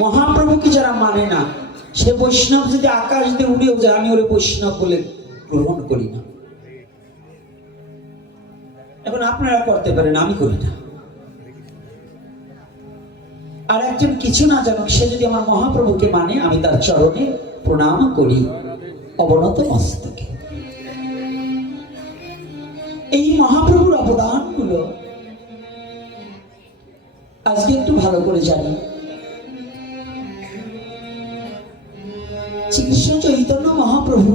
মহাপ্রভুকে যারা মানে না, সে বৈষ্ণব যদি আকাশ দিয়ে উড়েও যায়, আমি ওরে বৈষ্ণব বলে গ্রহণ করি না। এখন আপনারা করতে পারেন, আমি করি না। আর একজন কিছু না জানুক, সে যদি আমার মহাপ্রভুকে মানে, আমি তার চরণে প্রণাম করি অবনত মস্তকে। এই মহাপ্রভুর অবদানগুলো আজকে একটু ভালো করে জানি। শ্রীকৃষ্ণ চৈতন্য মহাপ্রভু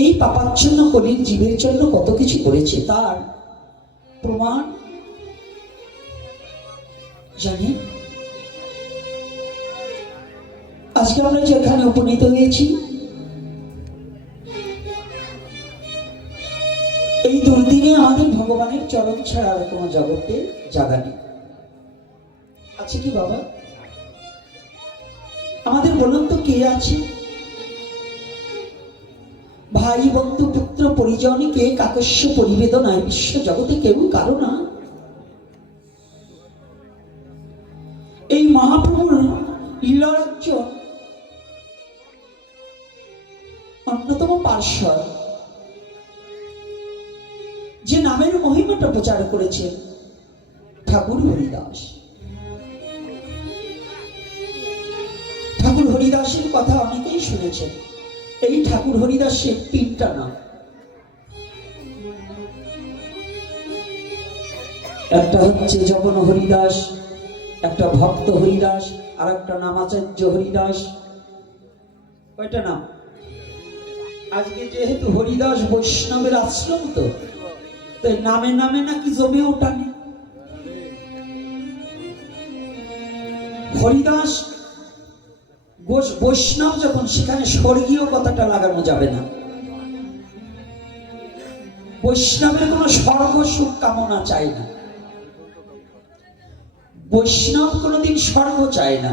এই পাপাচ্ছন্ন কলির জীবের জন্য কত কিছু করেছে, তার প্রমাণ জানি। আজকে আমরা যেখানে উপনীত হয়েছি, এই দুর্দিনে আমাদের ভগবানের চরণ ছাড়া আর কোনো জগতে জায়গা নেই। আছে কি বাবা? আমাদের বলুন তো কে আছে? ভাই বন্ধু পুত্র পরিজনে কে কাকস্য পরিবেদনায় বিশ্ব জগতে কেউ কারো না। এই মহাপ্রভুর লীলারাজ্য অন্যতম পার্শ্বদ, যে নামের মহিমাটা প্রচার করেছেন ঠাকুর হরিদাস। ঠাকুর হরিদাসের কথা অনেকেই শুনেছেন। এই ঠাকুর হরিদাসের তিনটা নাম। একটা হচ্ছে জগন হরিদাস, একটা ভক্ত হরিদাস, আর একটা নাম আচার্য হরিদাস। কয়টা নাম? আজকে যেহেতু হরিদাস বৈষ্ণবের আশ্রম, তো নামে নামে নাকি জমে ওঠানে। হরিদাস বৈষ্ণব যখন, সেখানে স্বর্গীয় কথাটা লাগানো যাবে না। বৈষ্ণবের কোনো স্বর্গ সুখ কামনা চায় না। বৈষ্ণব কোনোদিন স্বর্গ চায় না।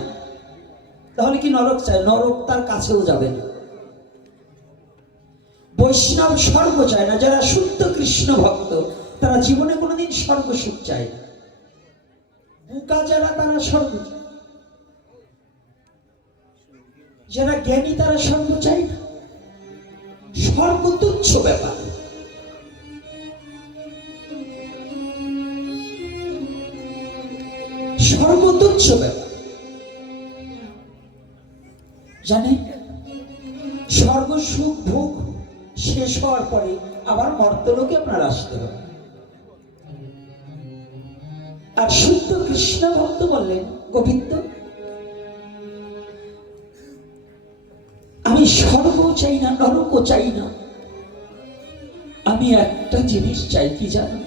তাহলে কি নরক চায়? নরক তার কাছেও যাবে না। বৈষ্ণব স্বর্গ চায় না। যারা শুদ্ধ কৃষ্ণ ভক্ত, তারা জীবনে কোনোদিন স্বর্গ সুখ চায় না। বুকা যারা, তারা স্বর্গ চায়। যারা জ্ঞানী, তারা স্বর্গ চায় না। স্বর্গ তুচ্ছ ব্যাপার। স্বর্গ তুচ্ছ ব্যাপার। জানেন, স্বর্গ সুখ ভোগ শেষ হওয়ার পরে আবার মর্তলোকে আপনার আসতে হবে। আর শুদ্ধ কৃষ্ণ ভক্ত বললেন, গোবিন্দ, আমি স্বর্গ চাই না, নরকও চাই না। আমি একটা জিনিস চাই, কি জানো?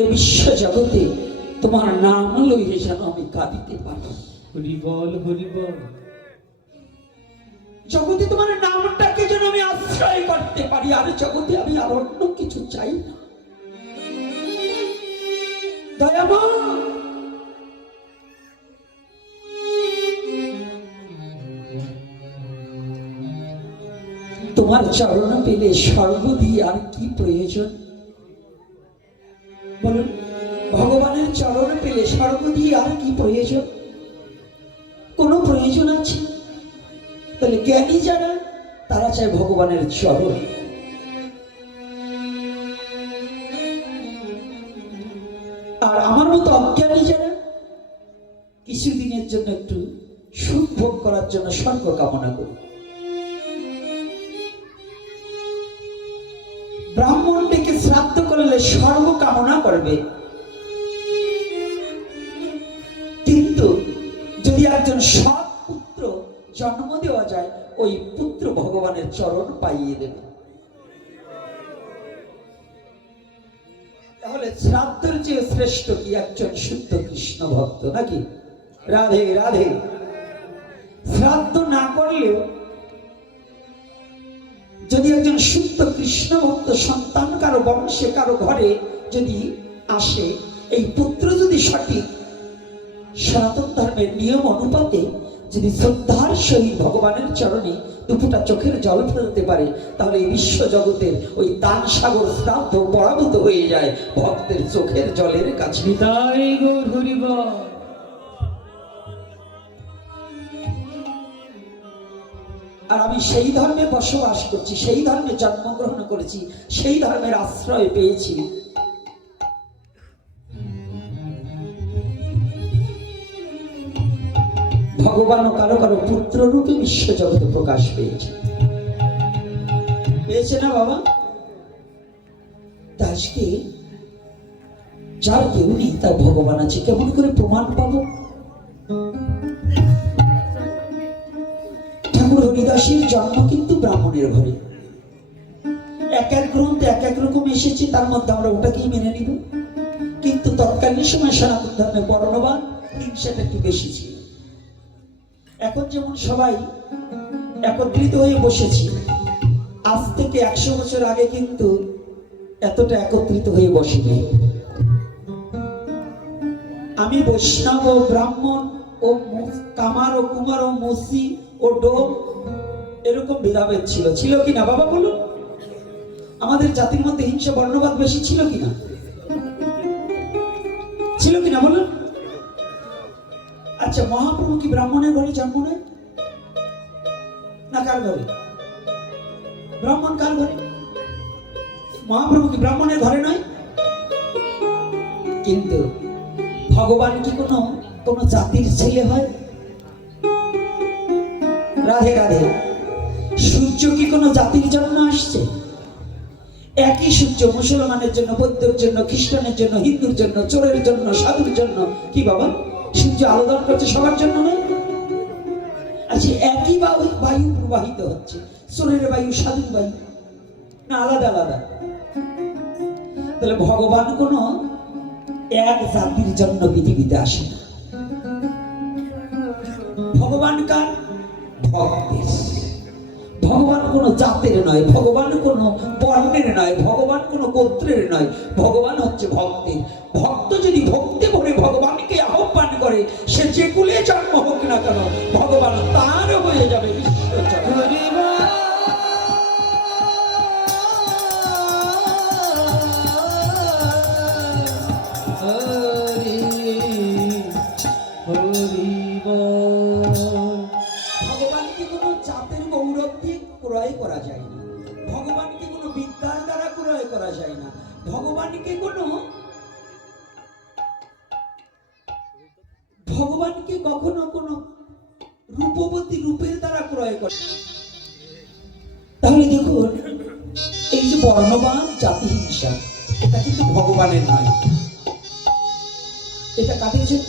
এ বিশ্ব জগতে তোমার নাম লইয়ে যেন আমি কাঁদিতে পারি। হরি বল, হরি বল। জগতে তোমার নামটাকে যেন আমি আশ্রয় করতে পারি। আর জগতে আমি আর অন্য কিছু চাই না। দয়াময়, তোমার চরণ পেলে স্বর্গ দিয়ে আর কি প্রয়োজন? বলুন, ভগবানের চরণ পেলে স্বর্গ দিয়ে আর কি প্রয়োজন? কোনো প্রয়োজন আছে? তাহলে জ্ঞানী যারা, তারা চায় ভগবানের চরণ। আর আমার মতো অজ্ঞানী যারা, কিছুদিনের জন্য একটু সুখ ভোগ করার জন্য স্বর্গ কামনা করে। ব্রাহ্মণটিকে শ্রাদ্ধ করলে স্বর্গ কামনা করবে, কিন্তু যদি একজন সৎ পুত্র জন্ম দেওয়া যায়, ওই পুত্র ভগবানের চরণ পাইয়ে দেবে। তাহলে শ্রাদ্ধের চেয়ে শ্রেষ্ঠ কি একজন শুদ্ধ কৃষ্ণ ভক্ত, নাকি? রাধে রাধে। শ্রাদ্ধ না করলেও যদি একজন শুদ্ধ কৃষ্ণ ভক্ত সন্তান কারো বংশে, কারো ঘরে যদি আসে, এই পুত্র যদি সঠিক সনাতন ধর্মের নিয়ম অনুপাতে যদি শ্রদ্ধার সহিত ভগবানের চরণে দুপুটা চোখের জল ফেলতে পারে, তাহলে এই বিশ্ব জগতের ওই দান সাগর শ্রাদ্ধ পরাভূত হয়ে যায় ভক্তের চোখের জলের কাছে। তাই গৌর হরি বল। আর আমি সেই ধর্মে বসবাস করছি, সেই ধর্মে জন্মগ্রহণ করেছি, সেই ধর্মের আশ্রয় পেয়েছি। ভগবানও কারো কারো পুত্র রূপে বিশ্ব জগতে প্রকাশ পেয়েছে, পেয়েছে না বাবা? আজকে যার কেউ নেই তার ভগবান আছে, কেমন করে প্রমাণ পাবো? ঠাকুর হরিদাসের জন্ম কিন্তু ব্রাহ্মণের ঘরে। এক এক গ্রন্থ এক এক রকম এসেছে, তার মধ্যে আমরা ওটাকেই মেনে নিব। কিন্তু তৎকালীন সময় সনাতন ধর্মে বর্ণবাদ হিংসাটা একটু বেশি ছিল। এখন যেমন সবাই একত্রিত হয়ে বসেছি, আজ থেকে 100 বছর আগে কিন্তু এতটা একত্রিত হয়ে বসিনি। আমি বৈষ্ণব ও ব্রাহ্মণ ও কামার ও কুমার ও মসি ও ডোম এরকম ভেদাভেদ ছিল, ছিল কিনা বাবা বলুন? আমাদের জাতির মধ্যে হিংসা বর্ণবাদ বেশি ছিল কিনা? ছিল কিনা বলুন? আচ্ছা, মহাপ্রভু কি ব্রাহ্মণের ঘরে জন্ম নেয় না কার ঘরে? ব্রাহ্মণ কার ঘরে? মহাপ্রভু কি ব্রাহ্মণের ঘরে নয়? কিন্তু ভগবান কি কোন জাতির ছেলে হয়? রাধে রাধে। সূর্য কি কোনো জাতির জন্য আসছে? একই সূর্য মুসলমানের জন্য, বৌদ্ধের জন্য, খ্রিস্টানের জন্য, হিন্দুর জন্য, চোরের জন্য, সাধুর জন্য। কি বাবা, সূর্য আলোদন করছে সবার জন্য নয়? আচ্ছা, একই বায়ু প্রবাহিত হচ্ছে, চোরের বায়ু, সাধুর বায়ু, না আলাদা আলাদা? তাহলে ভগবান কোন এক জাতির জন্য পৃথিবীতে আসে না। ভগবান কার? ভক্তের। ভগবান কোন জাতের নয়, ভগবান কোন বর্ণের নয়, ভগবান কোন গোত্রের নয়, ভগবান হচ্ছে ভক্তের। ভক্ত যদি ভক্তি ভরে ভগবানকে আহ্বান করে, সে যে কুলে জন্ম হোক না কেন, ভগবান তার হয়ে যাবে বিশ্বচরাচর। ভগবানকে কোনো জাতের গৌরব দিয়ে ক্রয় করা যায় না, ভগবানকে কোনো বিদ্যার দ্বারা ক্রয় করা যায় না, ভগবানকে কখনো কোনো রূপবতী রূপের দ্বারা ক্রয় করে। তাহলে দেখুন, এই যে বর্ণবাদ, জাতি হিংসা, এটা কিন্তু ভগবানের নয়। এটা কাদের জন্য?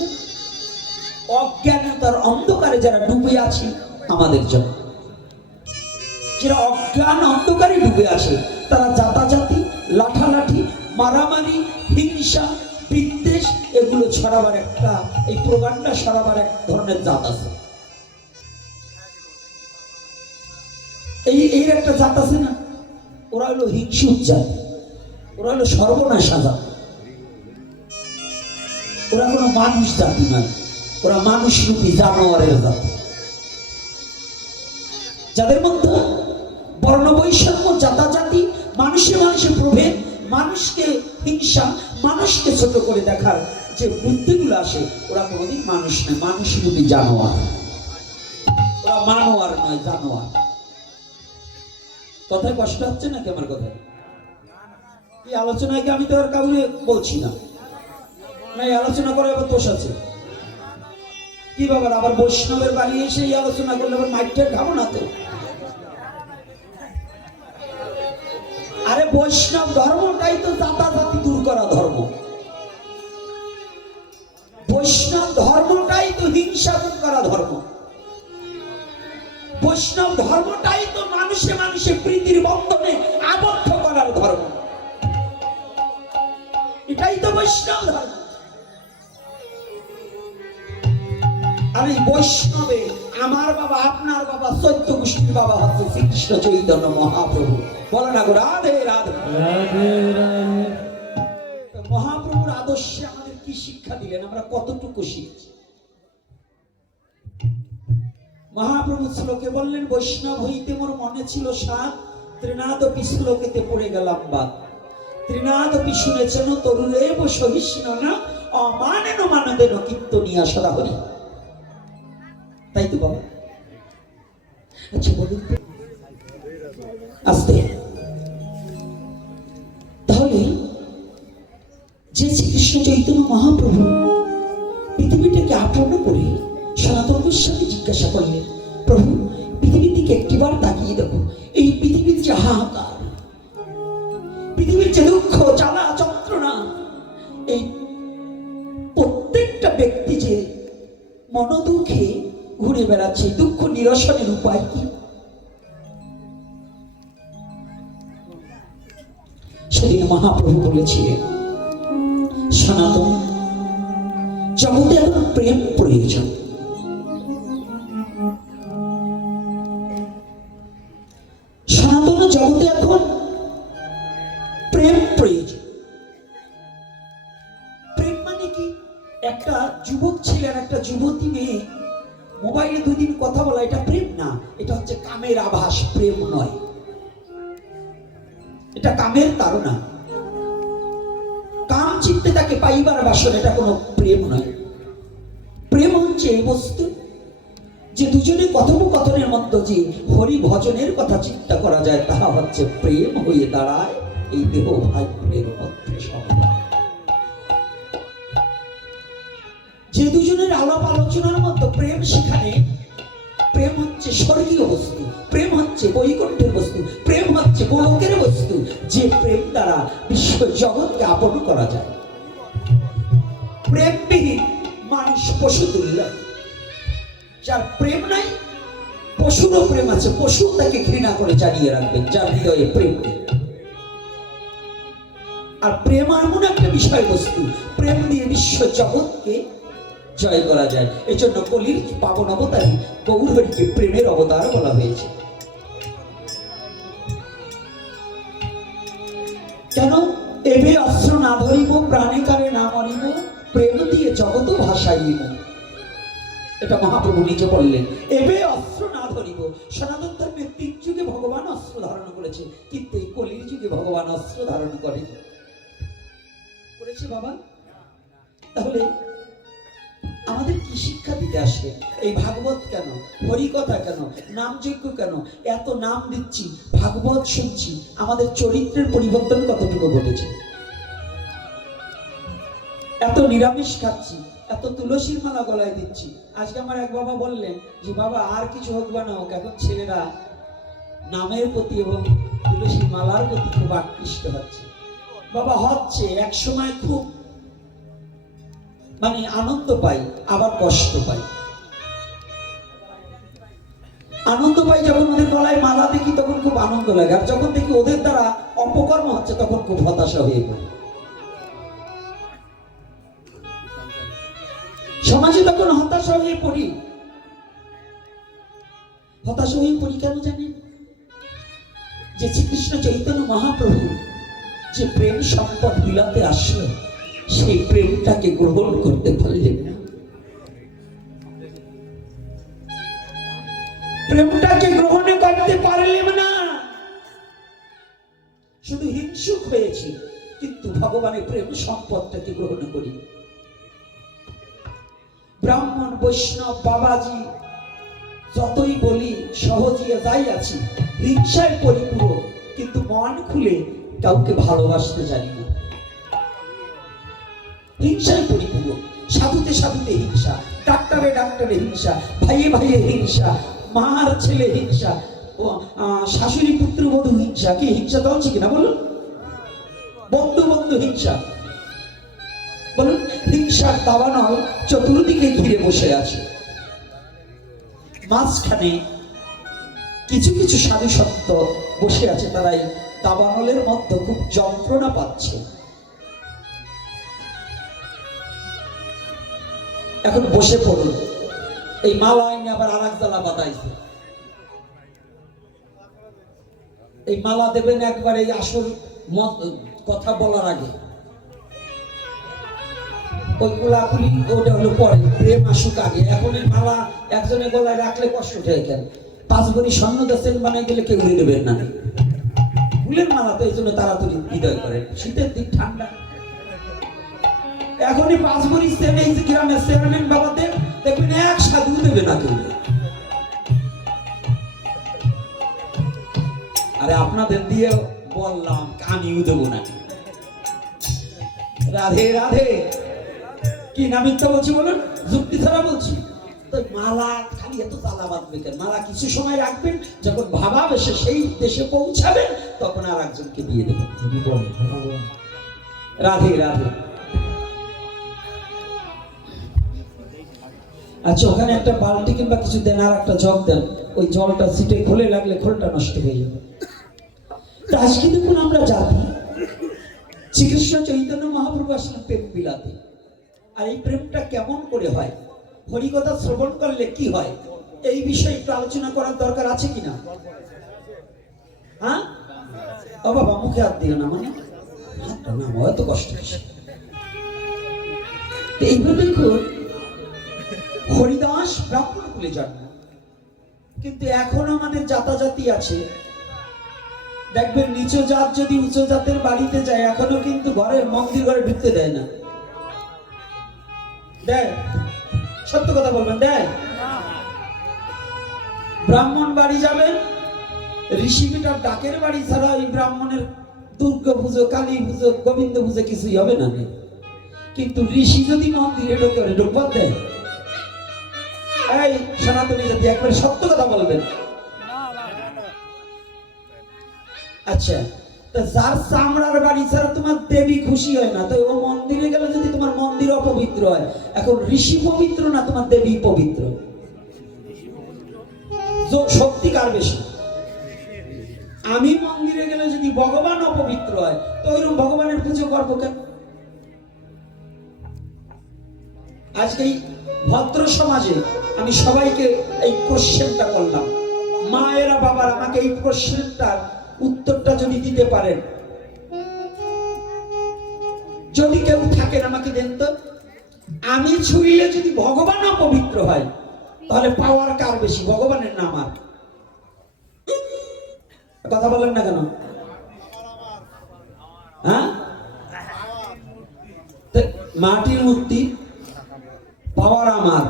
অজ্ঞানতার অন্ধকারে যারা ডুবে আছে আমাদের জন্য। যারা অজ্ঞান অন্ধকারে ডুবে আছে, তারা জাতাজাতি, লাঠালাঠি, মারামারি, হিংসা, বিদ্বেষ এগুলো ছড়াবার একটা, এই প্রোপাগান্ডা ছড়াবার এক ধরনের জাত আছে। এই একটা জাত আছে না, ওরা হলো হিংসুক জাত, ওরা হলো সর্বনাশা জাত। ওরা কোনো মানুষ জাতি নয়, ওরা মানুষ রূপী জানোয়ারের জাত, যাদের মধ্যে বর্ণ বৈষম্য, জাতাজাতি, মানুষে মানুষে প্রভেদ, মানুষকে হিংসা, মানুষকে ছোট করে দেখার যে বুদ্ধিগুলো আসে, ওরা কোনোদিন মানুষ নয়, মানুষ রূপী জানোয়ার। ওরা মানোয়ার নয়, জানোয়ার। কথায় কষ্ট হচ্ছে নাকি আমার কথায়? এই আলোচনায় কি আমি তো আর কাউকে বলছি না, এই আলোচনা করে আবার দোষ আছে কি বাবার? আবার বৈষ্ণবের বাড়ি এসে এই আলোচনা করলে আবার মাইকটা খাবো না তো? আরে বৈষ্ণব ধর্মটাই তো জাতাজাতি দূর করা ধর্ম, বৈষ্ণব ধর্মটাই তো হিংসা দূর করা ধর্ম, বৈষ্ণব ধর্মটাই তো মানুষে মানুষে প্রীতির বন্ধনে আবদ্ধ করার ধর্ম। এটাই তো বৈষ্ণব ধর্ম। আর এই বৈষ্ণবে আমার বাবা, আপনার বাবা, 14 গোষ্ঠীর বাবা হচ্ছে শ্রীকৃষ্ণ চৈতন্য মহাপ্রভু। বলো না গো রাধে রাধে রাধে রাধে। মহাপ্রভুর আদর্শে আমাদের কি শিক্ষা দিলেন, আমরা কতটুকু শিখছি? মহাপ্রভু শ্লোকে বললেন, বৈষ্ণব হইতে মোর মনে ছিল সাত, ত্রিনাদপি শ্লোকেতে পড়ে গেলাম বাদ। ত্রিনাদপি শুনেছেন তরুরেব সহিষ্ণু না, অমানেন মানদেন কীর্তনিয়া সদা হরি। তাই তো বাবা? আচ্ছা বলুন তো, আস্তে। তাহলে যে শ্রীকৃষ্ণ চৈতন্য মহাপ্রভু পৃথিবীটাকে আপন করে সনাতন গোস্বামী জিজ্ঞাসা করলেন, প্রভু পৃথিবীর দিকে একটিবার তাকিয়ে দেখো, এই পৃথিবীর যে হাহাকার, পৃথিবীর যে দুঃখ জ্বালা যন্ত্রণা, এই প্রত্যেকটা ব্যক্তি যে মনোদুঃখে ঘুরে বেড়াচ্ছে, দুঃখ নিরসনের উপায় কি? সেদিন মহাপ্রভু বলেছিলেন, সনাতন জগতে এখন প্রেম প্রয়োজন। সনাতন জগতে এখন প্রেম প্রয়োজন। প্রেম মানে কি? একটা যুবক ছেলে আর একটা যুবতী মেয়ে মোবাইলে দুদিন কথা বলা, এটা প্রেম না, এটা হচ্ছে কামের আভাস, প্রেম নয়। এটা কামের তাড়না, কাম চিত্তে তাকে পাইবার বাসন, এটা কোনো প্রেম নয়। প্রেম হচ্ছে এই বস্তু যে দুজনে কথোপকথনের মধ্যে যে হরি ভজনের কথা চিন্তা করা যায়, তাহা হচ্ছে প্রেম হয়ে দাঁড়ায় এই দেহ ভাগ্যের মধ্যে সম্ভব। যে দুজনের আলাপ আলোচনার মধ্যে প্রেম, সেখানে প্রেম হচ্ছে স্বর্গীয় বস্তু, প্রেম হচ্ছে বৈকুণ্ঠের বস্তু, প্রেম হচ্ছে গোলকের বস্তু, যে প্রেম দ্বারা বিশ্ব জগৎকে আপন করা যায়। প্রেমবিহীন মানুষ পশু তুল্য। যার প্রেম নাই, পশুরও প্রেম আছে, পশু তাকে ঘৃণা করে জানিয়ে রাখবেন, যার হৃদয়ে প্রেম নেই। আর প্রেম এমন একটা বিষয়বস্তু, প্রেম দিয়ে বিশ্ব জগৎকে জয় করা যায়। এই জন্য কলির পাবন অবতারী গৌরহরিকে প্রেমের অবতার বলা হয়েছে। কেন? এবে অস্ত্র না ধরিব, প্রাণে কারে না মরিব, প্রেম দিয়ে জগৎ ভাসাইব। এটা মহাপ্রভু নিজে বললেন, এবে অস্ত্র না ধরিব। সনাতন ধর্মের 3 যুগে ভগবান অস্ত্র ধারণ করেছে, কিন্তু এই কলির যুগে ভগবান অস্ত্র ধারণ করেছে বাবা। তাহলে আমাদের কি শিক্ষা দিতে আসে? এই ভাগবত কেন, হরিকথা কেন, নামযজ্ঞ কেন? এত নাম দিচ্ছি, ভাগবত শুনছি, আমাদের চরিত্রের পরিবর্তন কতটুকু ঘটেছে? এত নিরামিষ খাচ্ছি, এত তুলসীর মালা গলায় দিচ্ছি। আজকে আমার এক বাবা বললেন যে, বাবা আর কিছু হোক বা না হোক, এখন ছেলেরা নামের প্রতি এবং তুলসীর মালার প্রতি খুব আকৃষ্ট হচ্ছে। বাবা হচ্ছে, এক সময় খুব মানে আনন্দ পাই, আবার কষ্ট পাই। আনন্দ পাই যখন ওদের গলায় মালা দেখি, তখন খুব আনন্দ লাগে, আর যখন দেখি ওদের দ্বারা অপকর্ম হচ্ছে, তখন খুব হতাশা হয়ে পড়ে। সমাজে তখন হতাশা হয়ে পড়ি। হতাশা হয়ে পড়ি কেন জানেন? যে শ্রীকৃষ্ণ চৈতন্য মহাপ্রভু যে প্রেম সম্পদ বিলাতে আসলো, সেই প্রেমটাকে গ্রহণ করতে পারলেন না। প্রেমটাকে গ্রহণ করতে পারলেন না, শুধু হিংসুক হয়েছে, কিন্তু ভগবানের প্রেম সম্পদটাকে গ্রহণ করি। ব্রাহ্মণ, বৈষ্ণব, বাবাজি যতই বলি, সহজিয়া যাই আছি, হিংসায় পরিপূর্ণ, কিন্তু মন খুলে কাউকে ভালোবাসতে জানি না। হিংসায় পরিপূর্ণ, সাধুতে সাধুতে হিংসা, ডাক্তারে ডাক্তারে হিংসা, ভাইয়ে ভাইয়ে হিংসা, মার ছেলে হিংসা, শাশুড়ি পুত্র বধূ হিংসা। কি হিংসা তো হচ্ছে কিনা বলুন? বন্ধু বন্ধু হিংসা। বলুন, হিংসার দাবানল চতুর্দিকে ঘিরে বসে আছে। মাঝখানে কিছু কিছু সাধু সন্ত বসে আছে, তারাই দাবানলের মধ্যে খুব যন্ত্রণা পাচ্ছে। এখন বসে পড়ুন, এই মালা আইনে আবার আর এক জ্বালা বাঁধাইছে। এই মালা দেবেন একবার এই আসল কথা বলার আগে। ওই গোলাপুলি ওটা হলো পরে, প্রেম আসুক আগে। এখন এই মালা একজনের গলায় রাখলে কষ্ট হয়ে গেল। 5 ভরি স্বর্ণ দেশেন বানাই গেলে কেউ উড়ে দেবেন না। ফুলের মালা তো এই জন্য তাড়াতাড়ি হৃদয় করে, শীতের দিন ঠান্ডা। এখনই 5 ভরি সেন এই যে গ্রামের চেয়ারম্যান বাবাদের দেখবেন এক সাধু দেবে না কেউ। আরে আপনাদের দিয়ে বললাম আমিও দেবো না। রাধে রাধে। কি নামিত্তা বলছি বলুন, যুক্তি ছাড়া বলছি তো। মালা খালি এত তালা বাঁধবে কেন? মালা কিছু সময় রাখবেন, যখন ভাবা বেশে সেই দেশে পৌঁছাবেন তখন আর একজনকে দিয়ে দেবেন। রাধে রাধে। আচ্ছা, ওখানে একটা বালতি কিংবা কিছু দেন, আর একটা জগ দেন। ওই জলটা সিটে খোলে লাগলে খোলটা নষ্ট হয়ে যাবে। আজকে দেখুন আমরা জানি শ্রীকৃষ্ণ চৈতন্য মহাপ্রভু আসলে প্রেম বিলাতে। আর এই প্রেমটা কেমন করে হয়, হরিকথা শ্রবণ করলে কি হয়, এই বিষয়ে একটু আলোচনা করার দরকার আছে কিনা? হ্যাঁ ও বাবা, মুখে হাত দিও না, মানে হাতটা না হয়তো কষ্ট হচ্ছে। এইভাবে দেখুন হরিদাস ব্রাহ্মণ কুলে জন্ম, কিন্তু এখন আমাদের জাতাজাতি আছে। দেখবেন নিচু জাত যদি উচ্চ জাতের বাড়িতে যায়, এখনো কিন্তু ঘরের মন্দির ঘরে ঢুকতে দেয় না। দেয়? সত্য কথা বলবেন, দেয়? ব্রাহ্মণ বাড়ি যাবেন, ঋষি পিতার ডাকের বাড়ি ছাড়া ওই ব্রাহ্মণের দুর্গা পুজো, কালী পুজো, গোবিন্দ পুজো কিছুই হবে না। কিন্তু ঋষি যদি মন্দিরে ঢোকে, ঢুকবার দেয়? এই সনাতনী জাতি একবারে সত্য কথা বলবেন। আচ্ছা, তা যার চামড়ার বাড়ি ছাড়া তোমার দেবী খুশি হয় না, তো ও মন্দিরে গেলে যদি তোমার মন্দির অপবিত্র হয়, এখন ঋষি পবিত্র না তোমার দেবী পবিত্র? শক্তি কার বেশি? আমি মন্দিরে গেলে যদি ভগবান অপবিত্র হয়, তো ওইরকম ভগবানের পুজো করবো কেন? আজকে এই ভদ্র সমাজে আমি সবাইকে এই কোশ্চেনটা করলাম। মায়েরা বাবার আমাকে এই কোশ্চেনটার উত্তরটা যদি দিতে পারেন, যদি কেউ থাকেন আমাকে দেন তো। আমি ছুঁইলে যদি ভগবান অপবিত্র হয়, তাহলে পাওয়ার কার বেশি, ভগবানের না আমার? কথা বলেন না কেন? হ্যাঁ, মাটির মূর্তি পাওয়ার আমার।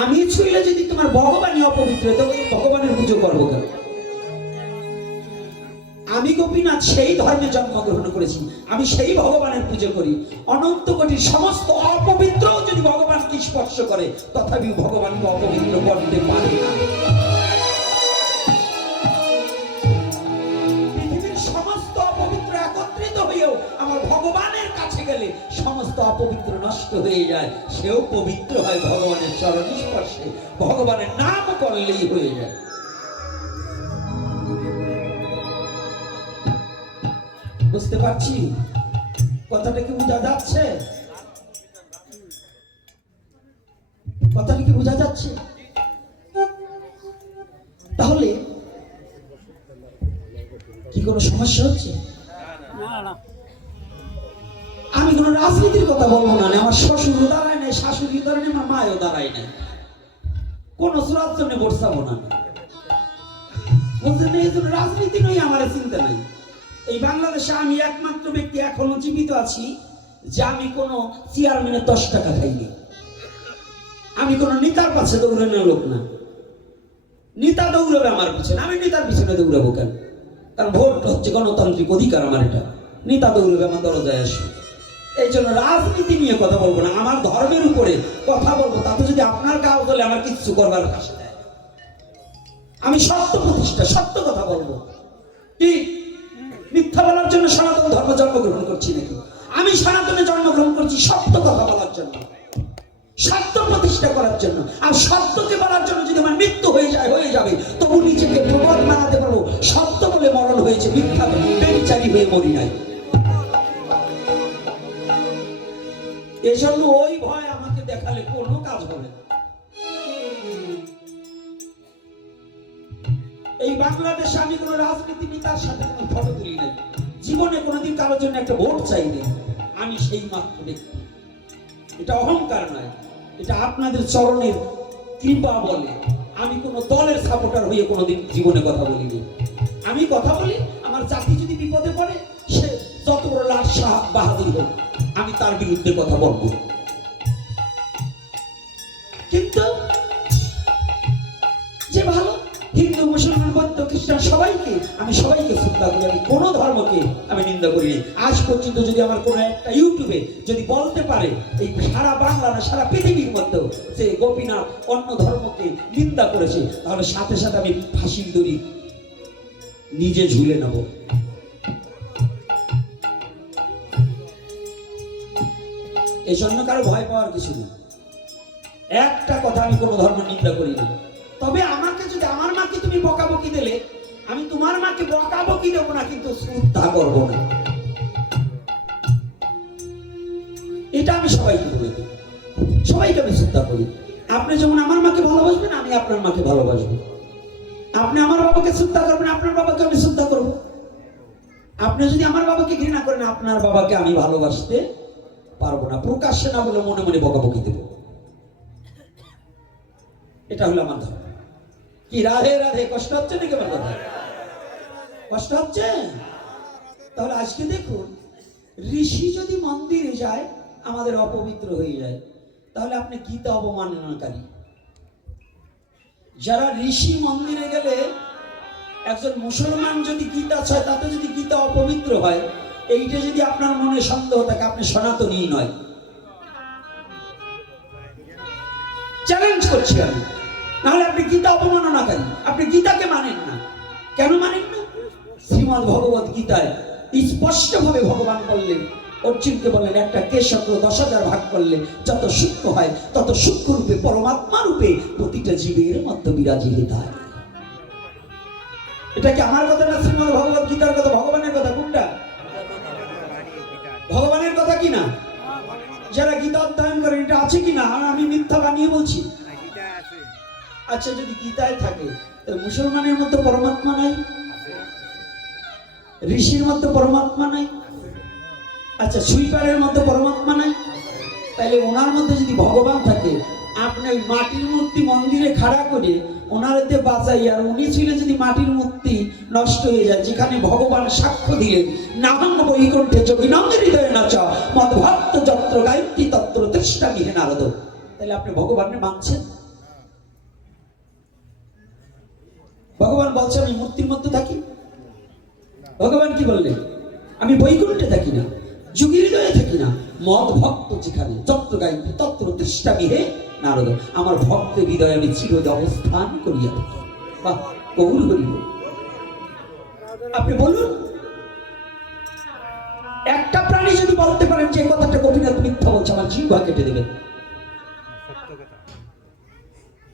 আমি ছুঁইলে যদি তোমার ভগবানই অপবিত্র, তবে ভগবানের পুজো করবো কেন? আমি গোপীনাথ সেই ধর্মে জন্মগ্রহণ করেছি, আমি সেই ভগবানের পুজো করি। অনন্ত কোটির সমস্ত অপবিত্র যদি ভগবানকে স্পর্শ করে, তথাপি ভগবানকে অপবিত্র করতে পারে না। পৃথিবীর সমস্ত অপবিত্র একত্রিত হয়েও আমার ভগবানের কাছে গেলে সমস্ত অপবিত্র নষ্ট হয়ে যায়, সেও পবিত্র হয় ভগবানের চরণ স্পর্শে। ভগবানের নাম করলেই হয়ে যায়। বুঝতে পারছি কথাটা কি বোঝা যাচ্ছে? কথাটা কি বোঝা যাচ্ছে? তাহলে কি কোনো সমস্যা হচ্ছে? আমি কোনো রাজনীতির কথা বলবো না, আমার শ্বশুরও দাঁড়ায় নাই, শাশুড়িও দাঁড়ায় নাই, আমার মায়ও দাঁড়ায় নাই, কোন চূড়ার জন্য বসাবো না। বলছেন এই জন্য রাজনীতি নয়, আমার চিন্তা নাই। এই বাংলাদেশে আমি একমাত্র ব্যক্তি এখনো জীবিত আছি যে আমি কোন চেয়ারম্যানের 10 টাকা খাইনি। আমি কোন নেতার পাশে দৌড়ানোর লোক না। নেতা দৌড়াবে আমার পিছনে, আমি নেতার পিছনে দৌড়াবো কেন? কারণ ভোট হচ্ছে গণতান্ত্রিক অধিকার, আমার এটা। নেতা দৌড়াবে আমার দরজায় আসবে। এই জন্য রাজনীতি নিয়ে কথা বলবো না, আমার ধর্মের উপরে কথা বলবো। তাতে যদি আপনার গাও হলে আমার কিচ্ছু করবার কাছে দেয়। আমি সত্য প্রতিষ্ঠা, সত্য কথা বলবো। কি মিথ্যা বলার জন্য সনাতন ধর্ম জন্মগ্রহণ করছি নাকি? আমি সনাতনে জন্মগ্রহণ করছি সত্য কথা বলার জন্য, সত্য প্রতিষ্ঠা করার জন্য। আর সত্যকে বলার জন্য যদি আমার মৃত্যু হয়ে যায়, হয়ে যাবে, তবু নিজেকে প্রবাদ বানাতে পারবো সত্য বলে মরণ হয়েছে, মিথ্যা বেবিচারী হয়ে মরি নাই। এজন্য ওই ভয় আমাকে দেখালে কোনো কাজ হবে না। এই বাংলাদেশে আমি কোন রাজনীতি নেতার সাথে কোনো ফটো তুলি নাই, জীবনে কোনোদিন কারোর জন্য একটা ভোট চাইনি। আমি সেই মাত্র ব্যক্তি। এটা অহংকার নয়, এটা আপনাদের চরণের কৃপা বলে। আমি কোনো দলের সাপোর্টার হয়ে কোনোদিন জীবনে কথা বলিনি। আমি কথা বলি আমার জাতি যদি বিপদে পড়ে, সে যত বড় লাট শাহ বাহাদুর হোক, আমি তার বিরুদ্ধে কথা বলবো। কিন্তু যে ভালো হিন্দু, মুসলমান, বৌদ্ধ, খ্রিস্টান আমি সবাইকে শ্রদ্ধা করি। আমি কোনো ধর্মকে আমি নিন্দা করি না। আজ পর্যন্ত যদি আমার কোনো একটা ইউটিউবে যদি বলতে পারে এই সারা বাংলা না সারা পৃথিবীর মধ্যে যে গোপীনাথ অন্য ধর্মকে নিন্দা করেছে, তাহলে সাথে সাথে আমি ফাঁসির দড়ি নিজে ঝুলে নেব। এই জন্য কারো ভয় পাওয়ার কিছু নেই। একটা কথা, আমি কোনো ধর্ম নিন্দা করি না। তবে আমাকে যদি আমার মাকে তুমি বকাবকি দিলে, আমি তোমার মাকে বকাবকি দেবো না, কিন্তু শ্রদ্ধা করবো না। এটা আমি সবাইকে বলে দিই, সবাইকে আমি শ্রদ্ধা করি। আপনি যেমন আমার মাকে ভালোবাসবেন, আমি আপনার মাকে ভালোবাসবো। আপনি আমার বাবাকে শ্রদ্ধা করবেন, আপনার বাবাকে আমি শ্রদ্ধা করবো। আপনি যদি আমার বাবাকে ঘৃণা করেন, আপনার বাবাকে আমি ভালোবাসতে পারবো না। প্রকাশ্যে না বলে মনে মনে বকাবকি দেবো। এটা হলো আমার ধর্ম। কি রাধে রাধে, কষ্ট হচ্ছে নাকি আমার কথা? কষ্ট হচ্ছে? তাহলে আজকে দেখুন, ঋষি যদি মন্দিরে যায় আমাদের অপবিত্র হয়ে যায়, তাহলে আপনি গীতা অবমাননাকারী। যারা ঋষি মন্দিরে গেলে একজন মুসলমান যদি গীতা ছয়, তাতে যদি গীতা অপবিত্র হয়, এইটা যদি আপনার মনে সন্দেহ থাকে, আপনি সনাতনী নয়। চ্যালেঞ্জ করছি আমি। নাহলে আপনি গীতা অপমাননাকারী, আপনি গীতাকে মানেন না। কেন মানেন না? শ্রীমদ্ ভগবত গীতায় স্পষ্টভাবে ভগবান বললেন, অর্জুনকে বললেন, একটা কেশক্র 10,000 ভাগ করলে যত সূক্ষ্ম হয়, তত সূক্ষ্ম রূপে পরমাত্মা রূপে প্রতিটা জীবের মধ্যে বিরাজিত হয়। এটা কি আমার কথা না শ্রীমদ্ ভগবত গীতার কথা? ভগবানের কথা কোনটা? ভগবানের কথা কি না? যারা গীতা অধ্যয়ন করেন, এটা আছে কি না? আমি মিথ্যা বানিয়ে বলছি? আচ্ছা, যদি গীতায় থাকে, মুসলমানের মধ্যে পরমাত্মা নাই? ঋষির মধ্যে পরমাত্মা নাই? আচ্ছা, সুইপারের মধ্যে পরমাত্মা নাই? তাহলে ওনার মধ্যে যদি ভগবান থাকে, আপনি ওই মাটির মূর্তি মন্দিরে খাড়া করে ওনারতে বাঁচাই, আর উনি ছিলেন যদি মাটির মূর্তি নষ্ট হয়ে যায়, যেখানে ভগবান সাক্ষ্য দিলেন, নাহং বৈকুণ্ঠে যোগিনাং হৃদয়ে নাচ মদ্ভক্ত যত্র গায়ত্রী তত্র তৃষ্ণামিহে নারদ। তাহলে আপনি ভগবানের মানছেন? ভগবান বলছে আমি মূর্তির মধ্যে থাকি? ভগবান কি বললেন? আমি বৈকুণ্ঠে থাকি না, যোগী হৃদয়ে থাকি না, মদ ভক্ত যেখানে যত্র গায়ত্রী তত্র তৃষ্ণামিহে নারদ। আমার ভক্তের হৃদয়ে আমি চিরদ অবস্থান করিয়া থাকি। বাহ, কবুল করিব। আপনি বলুন, একটা প্রাণী যদি বলতে পারেন যে কথাটা গোপীনাথ মিথ্যা বলছে, আমার জিহ্বা কেটে দেবেন।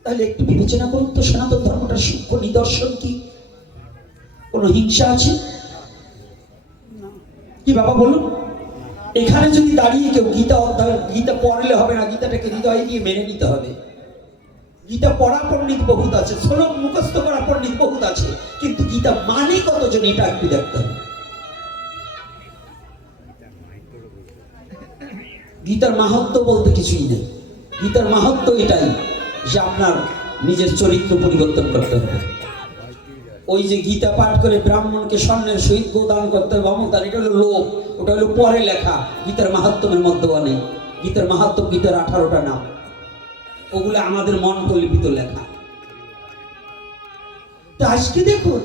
তাহলে একটু বিবেচনা করুন তো, সনাতন ধর্মটার সূক্ষ্ম নিদর্শন কি? কোনো হিংসা আছে কি বাবা বলুন? এখানে যদি দাঁড়িয়ে কেউ গীতা অধ্যয়ন, গীতা পড়লে হবে না, গীতাটাকে হৃদয়ে দিয়ে মেনে নিতে হবে। গীতা পড়া পণ্ডিত বহুত আছে, শ্লোক মুখস্থ করা পণ্ডিত বহুত আছে, কিন্তু গীতা মানে কতজন, এটা একটু দেখতে হবে। গীতার মাহাত্ম্য বলতে কিছুই নেই। গীতার মাহাত্ম্য এটাই যে আপনার নিজের চরিত্র পরিবর্তন করতে হবে। ওই যে গীতা পাঠ করে ব্রাহ্মণকে স্বর্ণের সহিত গোদান করতে হবে, অমুক, এটা হলো লোক, ওটা হলো পরে লেখা। গীতার মাহাত্ম্যের মধ্যে নেই। গীতার মাহাত্ম্য, গীতার 18টা নাম, ওগুলো আমাদের মন কল্পিত লেখা। তো আজকে দেখুন,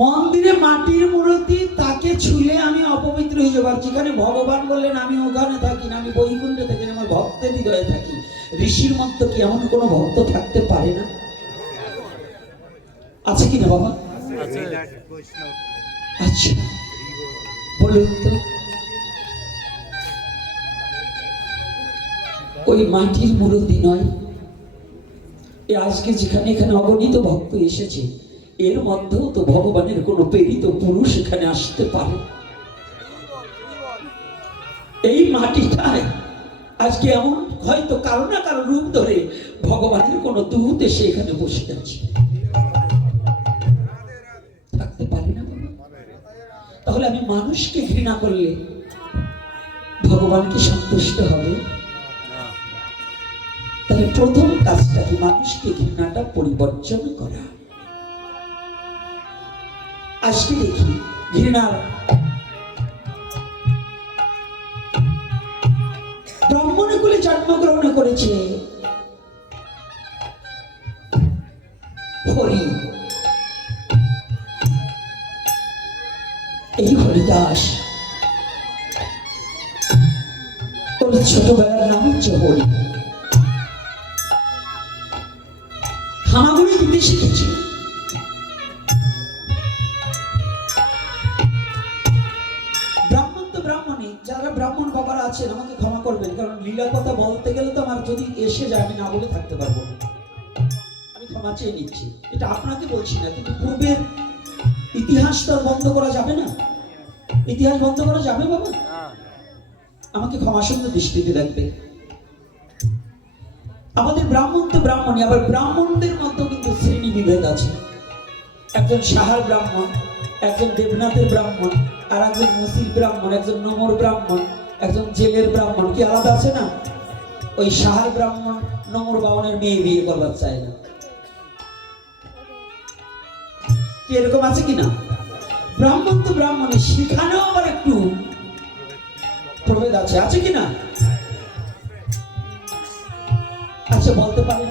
মন্দিরে মাটির মূর্তি, তাকে ছুলে আমি অপবিত্র হয়ে যাবো। যেখানে ভগবান বললেন আমি ওখানে থাকি না, আমি বৈকুণ্ঠে থাকি না, আমার ভক্তের হৃদয়ে থাকি। ঋষির মধ্যে কি এমন কোনো ভক্ত থাকতে পারে না? আছে কিনা বাবা? আচ্ছা, বলুন তো, ওই মাটির মূর্তি নয়, আজকে যেখানে এখানে অগণিত ভক্ত এসেছে, এর মধ্যেও তো ভগবানের কোন প্রেরিত পুরুষ এখানে আসতে পারে। এই মাটিটায় আজকে এমন হয়তো কারো না কারো রূপ ধরে ভগবানের কোন দূত এসে এখানে বসে আছে, থাকতে পারে না? তাহলে আমি মানুষকে ঘৃণা করলে ভগবান কি সন্তুষ্ট হবে? তাহলে প্রথম কাজটা কি? মানুষকে ঘৃণাটা পরিবর্তন করা। আজকে দেখি ঘৃণার ব্রাহ্মণে কুলে জন্মগ্রহণ করেছে হরি, এই হরিদাস, ওর ছোটবেলার নাম হচ্ছে হরি। হামাগুড়ি দিতে শিখেছি। ব্রাহ্মণ তো ব্রাহ্মণই, যারা ব্রাহ্মণ বাবারা আছেন আমাকে ক্ষমা করবেন, কারণ লীলা কথা বলতে গেলে তো আমার যদি এসে যায় আমি না বলে থাকতে পারবো না, আমি ক্ষমা চেয়ে নিচ্ছি। এটা আপনাকে বলছি না, কিন্তু পূর্বের ইতিহাস তো আর বন্ধ করা যাবে না। ইতিহাস বন্ধ করা যাবে বাবা? আমাকে ক্ষমাসুন্দর দৃষ্টিতে দেখবে। আমাদের ব্রাহ্মণ তো ব্রাহ্মণই, আবার ব্রাহ্মণদের মধ্যে কিন্তু শ্রেণী বিভেদ আছে। একজন সাহার ব্রাহ্মণ, একজন দেবনাথের ব্রাহ্মণ, আর একজন মুসির ব্রাহ্মণ, একজন নোমর ব্রাহ্মণ, একজন জেলের ব্রাহ্মণ, কি আলাদা আছে না? ওই সাহার ব্রাহ্মণ নোমর বাউনের মেয়ে বিয়ে করবার চায় না, কি এরকম আছে কিনা? ব্রাহ্মণ তো ব্রাহ্মণই, সেখানেও আবার একটু প্রভেদ আছে, আছে কিনা? আচ্ছা বলতে পারেন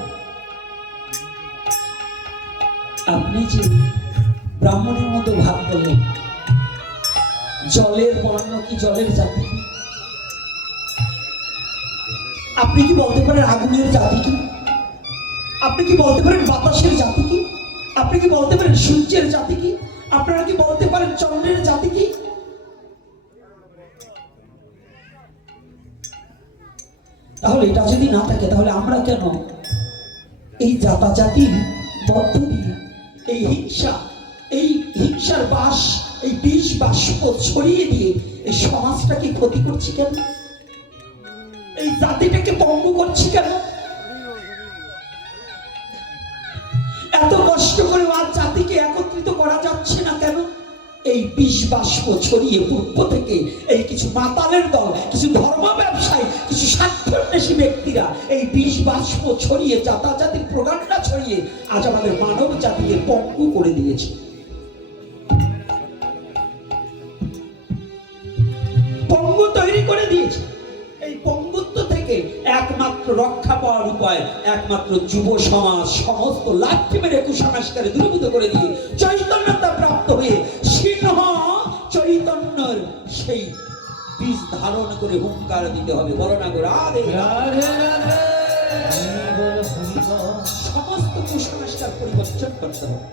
আপনি যে ব্রাহ্মণের মতো ভাব করলেন, জলের বর্ণ কি, জলের জাতি কি? আপনি কি বলতে পারেন আগুনের জাতি কি? আপনি কি বলতে পারেন বাতাসের জাতি কি? আপনি কি বলতে পারেন সূর্যের জাতি কি? আপনারা কি বলতে পারেন চন্দ্রের জাতি কি? তাহলে এটা যদি না থাকে, তাহলে আমরা কেন এই জাতাজাতির মধ্য দিয়ে এই হিংসা, এই হিংসার বাস, এই বিষ বাষ্প ছড়িয়ে দিয়ে এই সমাজটাকে ক্ষতি করছি কেন? এই জাতিটাকে পঙ্গু করছি কেন? এত কষ্ট করে আজ জাতিকে একত্রিত করা যাচ্ছে না কেন? এই বিষ বাষ্প ছড়িয়ে পূর্ব থেকে এই কিছু মাতালের দল, কিছু ধর্ম ব্যবসায়ী, কিছু স্বার্থান্বেষী ব্যক্তিরা এই বিষ বাষ্প ছড়িয়ে জাতাজাতির প্রগান্ডা ছড়িয়ে আজ আমাদের মানব জাতিকে পঙ্গু করে দিয়েছে। পঙ্গু তৈরি করে দিয়েছে। এই পঙ্গুত্ব থেকে একমাত্র রক্ষা পাওয়ার উপায় একমাত্র যুব সমাজ সমস্ত লাঠি মেরে কুসংস্কারে দূরীভূত করে দিয়ে চৈতন্যতা প্রাপ্ত হয়ে সিংহ চৈতন্যের সেই বীজ ধারণ করে হুঙ্কার দিতে হবে। বলো না গো রাধে রাধে রাধে। সমস্ত কুসংস্কার পরিবর্তন করতে হবে।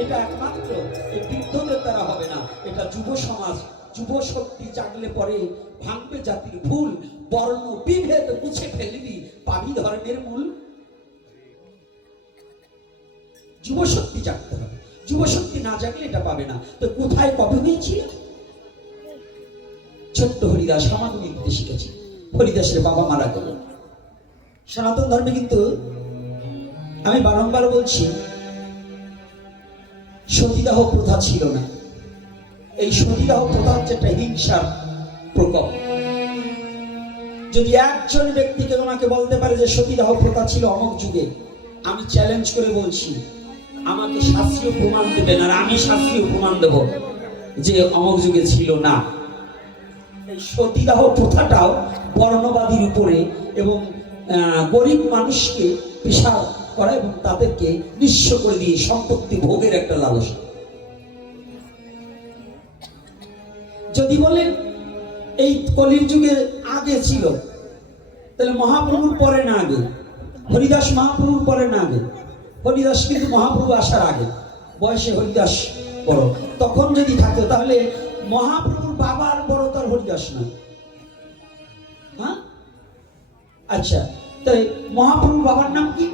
এটা একমাত্র এই বৃদ্ধদের দ্বারা হবে না, এটা যুব সমাজ, যুব শক্তি জাগলে পরে ভাঙবে জাতির ভুল, বর্ণ বিভেদ মুছে ফেলবি, পাবি ধর্মের মূল। যুব শক্তি জাগতে হবে, যুব শক্তি না জাগলে এটা পাবে না। তো কোথায় কবে হয়েছিল? ছোট্ট হরিদাস হামাগুড়ি দিতে শিখেছে। হরিদাসের বাবা মারা গেল। সনাতন ধর্মে কিন্তু আমি বারংবার বলছি সতীদাহ প্রথা ছিল না। এই সতীদাহ প্রথা হচ্ছে একটা হিংসার প্রকোপ। যদি একজন ব্যক্তিকে তোমাকে বলতে পারে যে সতীদাহ প্রথা ছিল অমুক যুগে, আমি চ্যালেঞ্জ করে বলছি আমাকে শাস্ত্রীয় প্রমাণ দেবেন, আর আমি শাস্ত্রীয় প্রমাণ দেব যে অমুক যুগে ছিল না। এই সতীদাহ প্রথাটাও বর্ণবাদীর উপরে এবং গরিব মানুষকে পেশা করা এবং তাদেরকে নিঃস্ব করে দিয়ে সম্পত্তি ভোগের একটা লালসা। যদি বলেন এই কলির যুগে আগে ছিল, তাহলে মহাপ্রভুর পরে না আগে? হরিদাস মহাপ্রভুর পরে না আগে? হরিদাস কিন্তু মহাপ্রভু আসার আগে, বয়সে হরিদাস বড়। তখন যদি থাকতো তাহলে মহাপ্রভুর বাবার বড় তার হরিদাস না? হ্যাঁ, আচ্ছা, তাই মহাপ্রভুর বাবার নাম কি?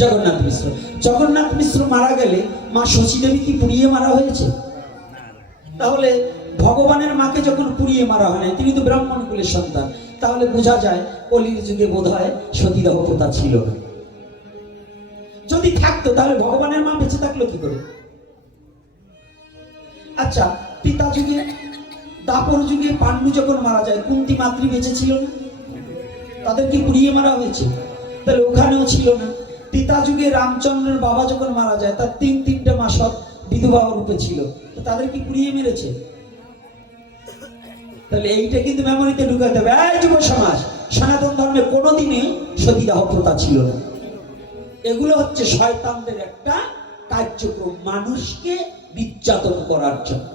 জগন্নাথ মিশ্র। জগন্নাথ মিশ্র মারা গেলে মা শচী দেবী কি পুড়িয়ে মারা হয়েছে? তাহলে ভগবানের মাকে যখন পুড়িয়ে মারা হয় না, তিনি তো ব্রাহ্মণ কুলের সন্তান, তাহলে বোঝা যায় কলির যুগে বোধহয় সতীদাহ প্রথা ছিল না। যদি থাকতো তাহলে ভগবানের মা বেঁচে থাকলো কি করে? আচ্ছা, ত্রেতা যুগে দাপর যুগে পাণ্ডু যখন মারা যায়, কুন্তী মাতৃ বেঁচে ছিল না, তাদেরকে পুড়িয়ে মারা হয়েছে, তাহলে ওখানেও ছিল না। ত্রেতা যুগে রামচন্দ্রের বাবা যখন মারা যায়, তার তিনটে মাসক বিধবা রূপে ছিল, তো তাদেরকে পুড়িয়ে মেরেছে। তাহলে এইটা কিন্তু মেমোরিতে ঢুকাতে হবে। এই যুব সমাজ, সনাতন ধর্মে কোনোদিনই সতীদাহ প্রথা ছিল না। এগুলো হচ্ছে শয়তানদের একটা কার্যক্রম, মানুষকে নির্যাতন করার জন্য।